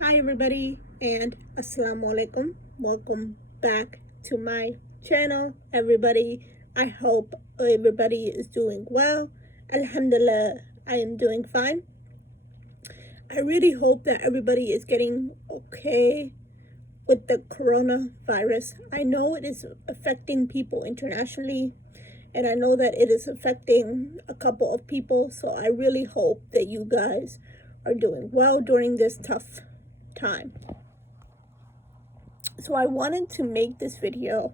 Hi everybody and assalamu alaikum. Welcome back to my channel everybody. I hope everybody is doing well. Alhamdulillah, I am doing fine. I really hope that everybody is getting okay with the coronavirus. I know it is affecting people internationally and I know that it is affecting a couple of people, so I really hope that you guys are doing well during this tough time. So I wanted to make this video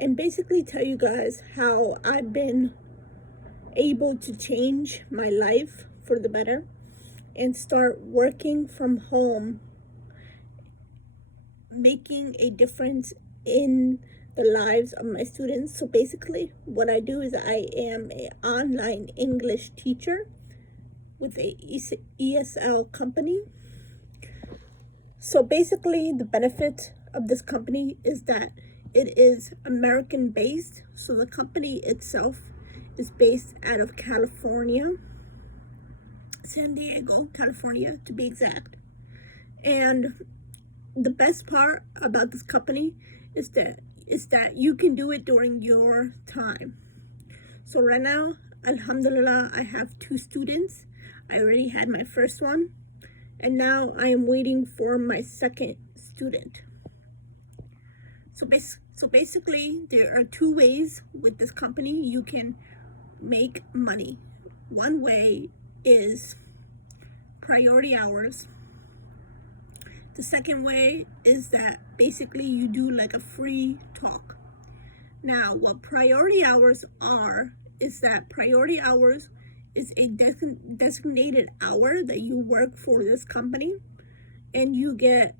and basically tell you guys how I've been able to change my life for the better and start working from home, making a difference in the lives of my students. So basically what I do is I am an online English teacher with a ESL company. So basically the benefit of this company is that it is American based. So the company itself is based out of California, San Diego, California to be exact. And the best part about this company is that you can do it during your time. So right now, alhamdulillah, I have 2 students. I already had my first one, and now I am waiting for my second student. So basically, there are 2 ways with this company you can make money. One way is priority hours. The second way is that basically you do like a free talk. Now, what priority hours are is that priority hours is a designated hour that you work for this company, and you get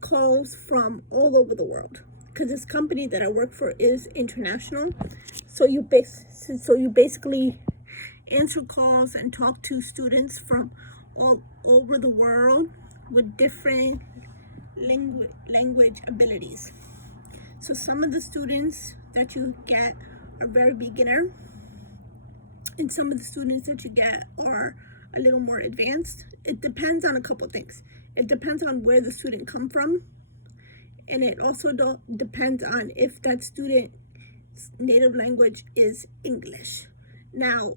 calls from all over the world because this company that I work for is international. So you basically answer calls and talk to students from all over the world with different language abilities. So some of the students that you get are very beginner, and some of the students that you get are a little more advanced. It depends on a couple things. It depends on where the student come from, and it also depends on if that student's native language is English. Now,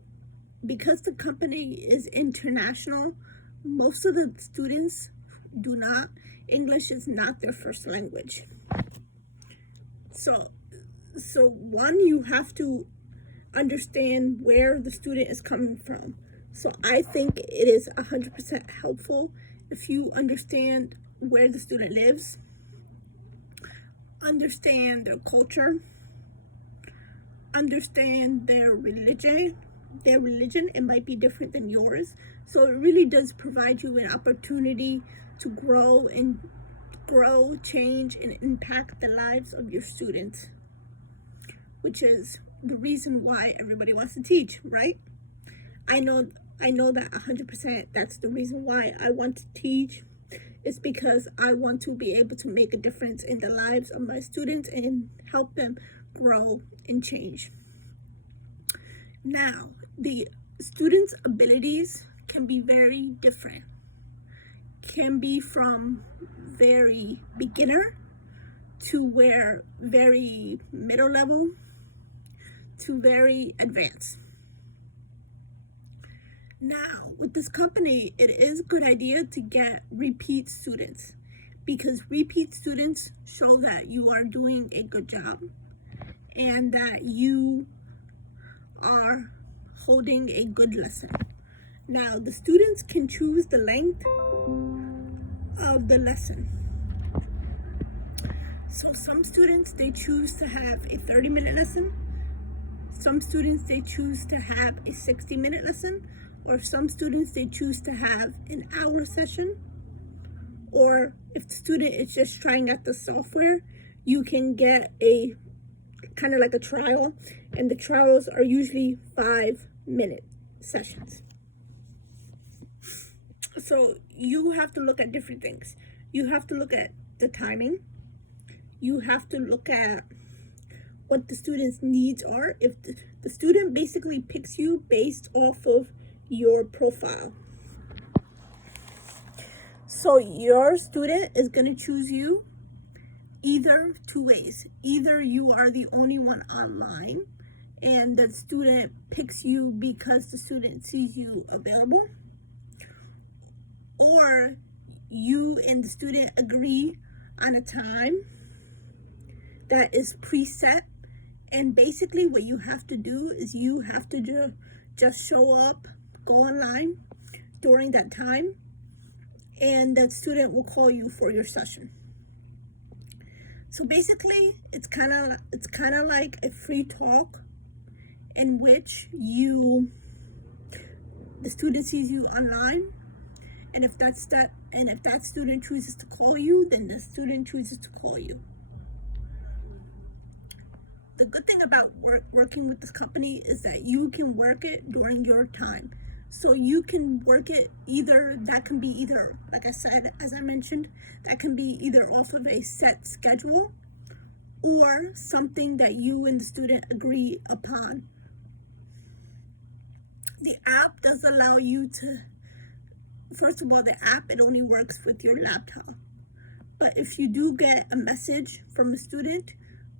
because the company is international, most of the students do not. English is not their first language. So one, you have to understand where the student is coming from. So I think it is 100% helpful if you understand where the student lives, understand their culture, understand their religion. It might be different than yours. So it really does provide you an opportunity to grow, change, and impact the lives of your students, which is the reason why everybody wants to teach, right? I know that 100% that's the reason why I want to teach. It's because I want to be able to make a difference in the lives of my students and help them grow and change. Now, the students' abilities can be very different. Can be from very beginner to where very middle level to very advanced. Now, with this company, it is a good idea to get repeat students, because repeat students show that you are doing a good job and that you are holding a good lesson. Now, the students can choose the length of the lesson. So some students, they choose to have a 30-minute lesson. Some students, they choose to have a 60-minute lesson. Or some students, they choose to have an hour session. Or if the student is just trying out the software, you can get a kind of like a trial, and the trials are usually 5-minute sessions. So you have to look at different things. You have to look at the timing. You have to look at what the student's needs are. If the student basically picks you based off of your profile. So your student is going to choose you either two ways. Either you are the only one online and the student picks you because the student sees you available, or you and the student agree on a time that is preset, and basically what you have to do is you have to just show up, go online during that time, and that student will call you for your session. So basically it's kind of like a free talk in which the student sees you online, and if that student chooses to call you, then the student chooses to call you. The good thing about working with this company is that you can work it during your time. So you can work it that can be either, like I said, as I mentioned, that can be either off of a set schedule or something that you and the student agree upon. The app does allow you to, first of all, the app, it only works with your laptop. But if you do get a message from a student,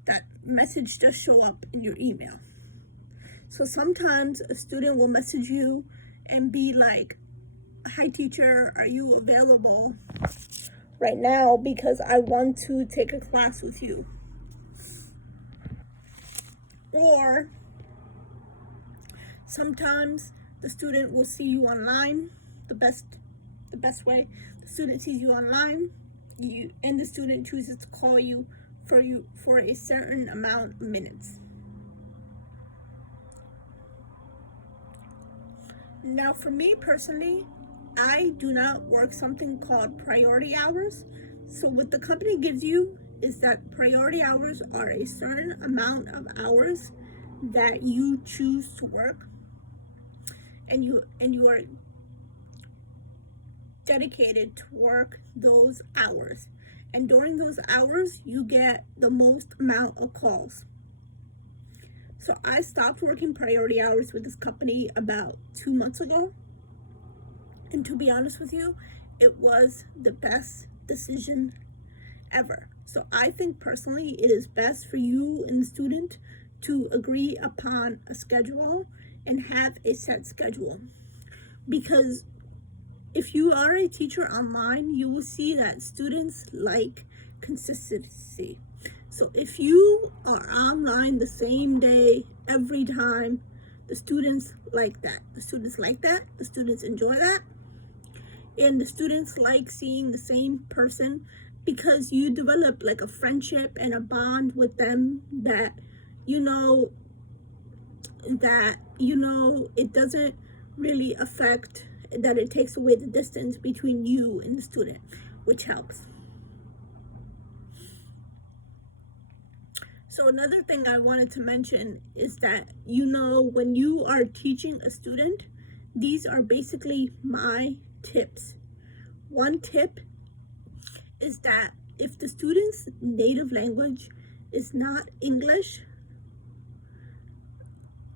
that message does show up in your email. So sometimes a student will message you and be like, "Hi teacher, are you available right now because I want to take a class with you?" Or sometimes the student will see you online. The best way, the student sees you online, and the student chooses to call you for a certain amount of minutes. Now for me personally, I do not work something called priority hours. So what the company gives you is that priority hours are a certain amount of hours that you choose to work, and you are dedicated to work those hours. And during those hours, you get the most amount of calls. So I stopped working priority hours with this company about 2 months ago. And to be honest with you, it was the best decision ever. So I think personally it is best for you and the student to agree upon a schedule and have a set schedule. Because if you are a teacher online, you will see that students like consistency. So if you are online the same day every time, the students like that. The students like that. The students enjoy that. And the students like seeing the same person because you develop like a friendship and a bond with them that it doesn't really affect, that it takes away the distance between you and the student, which helps. So another thing I wanted to mention is that, when you are teaching a student, these are basically my tips. One tip is that if the student's native language is not English,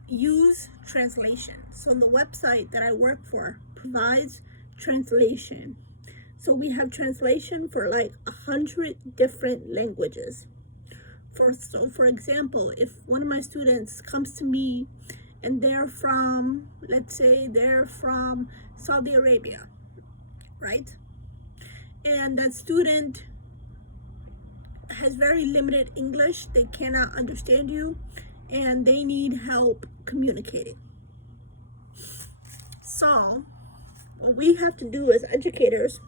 use translation. So the website that I work for provides translation. So we have translation for like 100 different languages. For example, if one of my students comes to me and they're from, let's say they're from Saudi Arabia, right? And that student has very limited English, they cannot understand you, and they need help communicating. So what we have to do as educators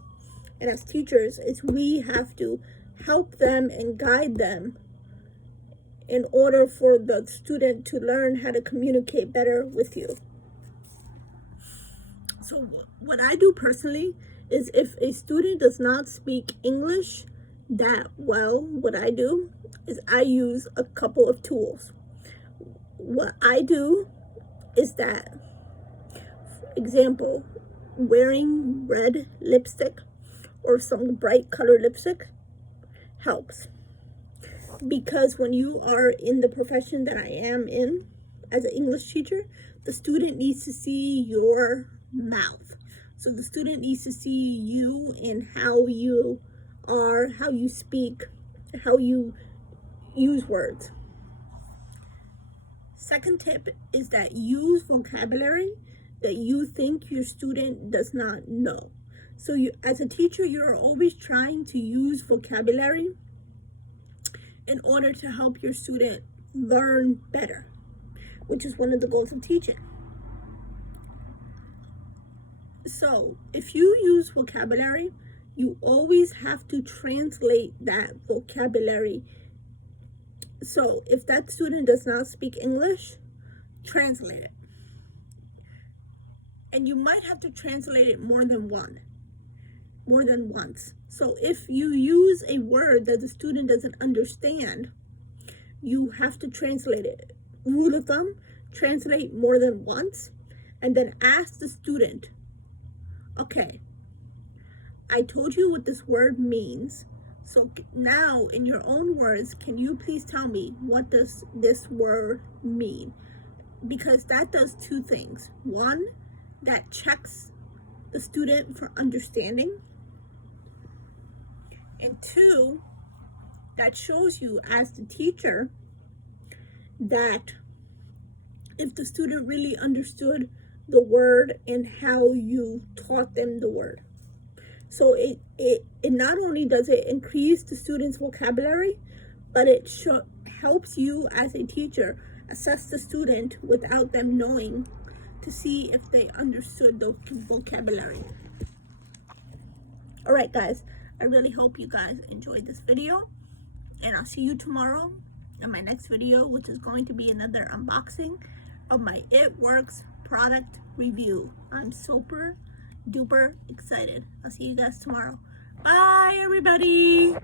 and as teachers is we have to help them and guide them in order for the student to learn how to communicate better with you. So what I do personally is, if a student does not speak English that well, what I do is I use a couple of tools. What I do is that, for example, wearing red lipstick or some bright colored lipstick helps. Because when you are in the profession that I am in as an English teacher, the student needs to see your mouth. So the student needs to see you and how you are, how you speak, how you use words. Second tip is that use vocabulary that you think your student does not know. So you, as a teacher, you're always trying to use vocabulary in order to help your student learn better, which is one of the goals of teaching. So if you use vocabulary, you always have to translate that vocabulary. So if that student does not speak English, translate it. And you might have to translate it more than once. So if you use a word that the student doesn't understand, you have to translate it. Rule of thumb, translate more than once, and then ask the student, okay, I told you what this word means. So now, in your own words, can you please tell me what does this word mean? Because that does two things. One, that checks the student for understanding. And two, that shows you as the teacher that if the student really understood the word and how you taught them the word. So it not only does it increase the student's vocabulary, but it helps you as a teacher assess the student without them knowing, to see if they understood the vocabulary. All right, guys, I really hope you guys enjoyed this video, and I'll see you tomorrow in my next video, which is going to be another unboxing of my It Works product review. I'm super duper excited. I'll see you guys tomorrow. Bye, everybody.